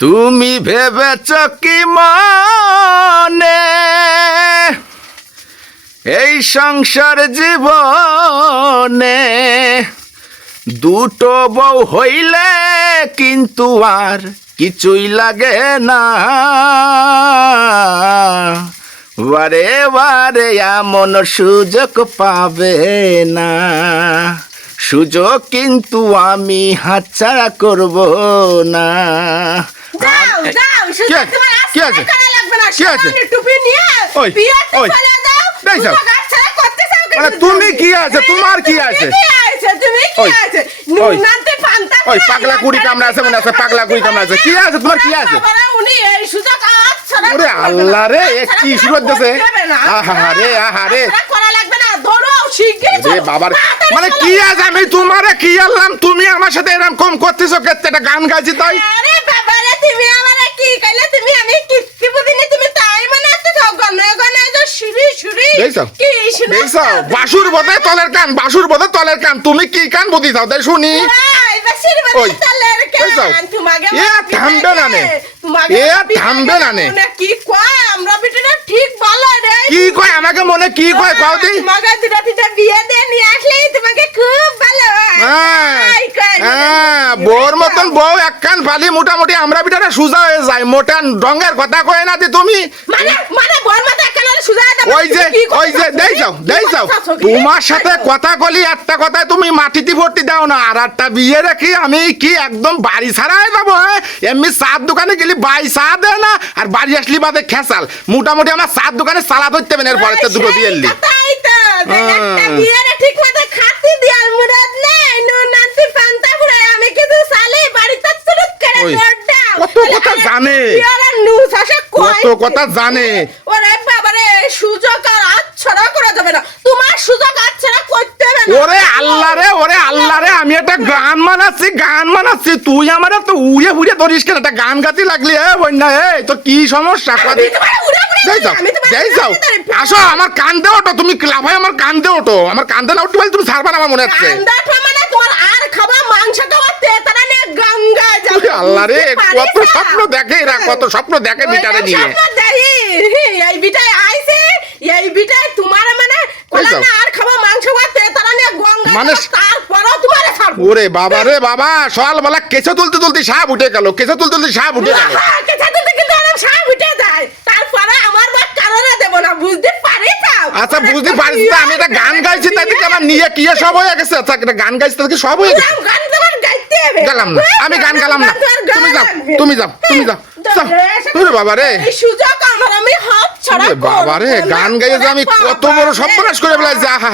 তুমি ভেবেছ কি মনে এই সংসার জীবনে দুটো বউ হইলে কিন্তু আর কিছুই লাগে না। বারে বারে এমন সুযোগ পাবে না, সুযোগ কিন্তু আমি হাতছাড়া করব না। যাও যাও সুযোগ তোমার আজকে করা লাগবে না। সামনে টুপি নিয়ে বিয়েতে চলে যাও। সুযোগ আছাড়া করতে চাও কেন? তুমি কি আছে, তোমার কি আছে? তুমি কি আছে? নুনাতে পান্তা ওই পাগলা কুড়ি কামড়া আছে মনে আছে, পাগলা কুড়ি কামড়া আছে। কি আছে তোমার, কি আছে? উনি এই সুযোগ আছাড়া ওরে আল্লাহ রে, কি শুরু হচ্ছে? আহারে আহারে করা লাগবে না, ধরো শিগগিরই রে বাবার। মানে কি আছে, আমি তোমারে কি আনলাম, তুমি আমার সাথে এরকম কম করতেছো কেতে? একটা গান গাইছি তাই। আরে বাবা রে, তুমি আমারে কি কইলে? তুমি আমি কি বুঝিনি, তুমি তাই মানে এত গনে গনে যে শুরি শুরি দেখছো কি শুনি দেখছো, বাসুর বোধে তলের কান, বাসুর বোধে তলের কান। তুমি কি কান বুঝি দাও তাই শুনি। এই বাসির বলে তলের কান তোমাকে থামবে না নে, থামবে না নে। কি কয় আমরা বিটিটা ঠিক বলো রে। কি কয় আমাকে মনে, কি কয় কও দি। তোমাকে দুটা বিয়ে দিয়ে নিয়ে আসলেই তোমাকে খুব ভালো হয়। বোর মতন বউ এক কান ফালি মোটামুটি আমরা বিটাটা সুজা হয়ে যায়। মোটা রঙের কথা কয় না দি তুমি। মানে মানে বোর মত একখানে সুজা দাও। ওই যে দেই যাও তোমার সাথে কথা কলি একটা কথায় তুমি মাটিতে ভর্তি দাও না। আর একটা বিয়ে রাখি আমি কি একদম বাড়ি ছাড়াই যাবো? এমনি চার দোকানে গেলি বাই চা দেয় না, আর বাড়ি আসলি বাদে খেসাল। মোটামুটি আমার চার দোকানে সালাদ হইতে হবে এরপরে দুটো বিয়ে লি। তাই তো একটা বিয়ে ঠিক মতো খাতি দিয়ার মুরাদ নেই। নুনান্তি পান্তা পুরা আমি কিছু সালে বাড়িতে তুলুত করে দড়টা কত কথা জানে, বিয়ারা নু শাসা কত কথা জানে। ওরে বাবা রে, সুযোগ আর আছড়া করা যাবে না। তোমার সুযোগ আছড়া করতে হবে না। ওরে আল্লাহ রে আমি একটা গান মানাচ্ছি তুই আমার তো উড়ে উড়ে ধরিস কেন? একটা গান গাতি লাগলি বন্যা। এই তো কি সমস্যা? যাও আসো আমার কান্দে ওঠো, তুমি ক্লাভাই আমার কান্দে ওঠো। আমার কান্দে না উঠতে পারলে তুমি ছাড়বা না আমার মনে হচ্ছে। মানে তোমার আর খাবা মাংস খাবা তেতারা নিয়ে গঙ্গা যাবে। আল্লাহ রে, কত স্বপ্ন দেখে এরা, কত স্বপ্ন দেখে বিটারে নিয়ে। এই বিটায় আইছে, এই বিটায় তোমার মানে কোলা না আর খাবা মাংস খাবা তেতারা নিয়ে গঙ্গা মানে তারপরও তোমারে ছাড়বো। ওরে বাবা রে বাবা, সকালবেলা কেঁচো তুলতে সাপ উঠে গেল, কেঁচো তুলতে সাপ উঠে গেল। কেঁচো তুলতে কিন্তু অনেক সাপ উঠে যায়। তারপরে আমার বাপ কারণে দেব না, বুঝতে পারিস? আচ্ছা বুঝতে পারিস না, আমি একটা গান গাইছি তাই থেকে আমার নিয়ে কি সব হয়ে গেছে। আচ্ছা একটা গান গাইছি তাই সব হয়ে গেছে। গান তোমার গাইতে হবে। গেলাম না, আমি গান গালাম না। তুমি যাও ওরে বাবা রে, এই সুযোগ আমার আমি হাত ছাড়া করব। বাবা রে, গান গাইয়ে যে আমি কত বড় সর্বনাশ করে ফেলাইছি। আহা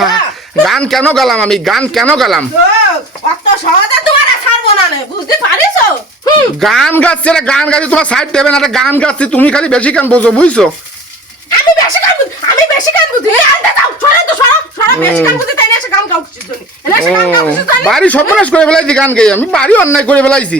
গান কেন গালাম আমি, গান কেন গালাম? অত সহজে তোমার ছাড়বো না, বুঝতে পারিস? গান গাচ্ছি, গান গাচ্ছি তোমার সাইড দেবে না। গান গাচ্ছি, তুমি খালি বেশি গান বোঝো, বুঝছো? আমি বেশি গান বুঝি। আনতে দাও, সরে তো সরা বেশি গান বুঝি তাই না? এসে গান গাও কিছু জানি, এসে গান গাও কিছু জানি। বাড়ি সর্বনাশ করে ফেলাইছি গান গাই, আমি বাড়ি অন্যায় করে ফেলাইছি।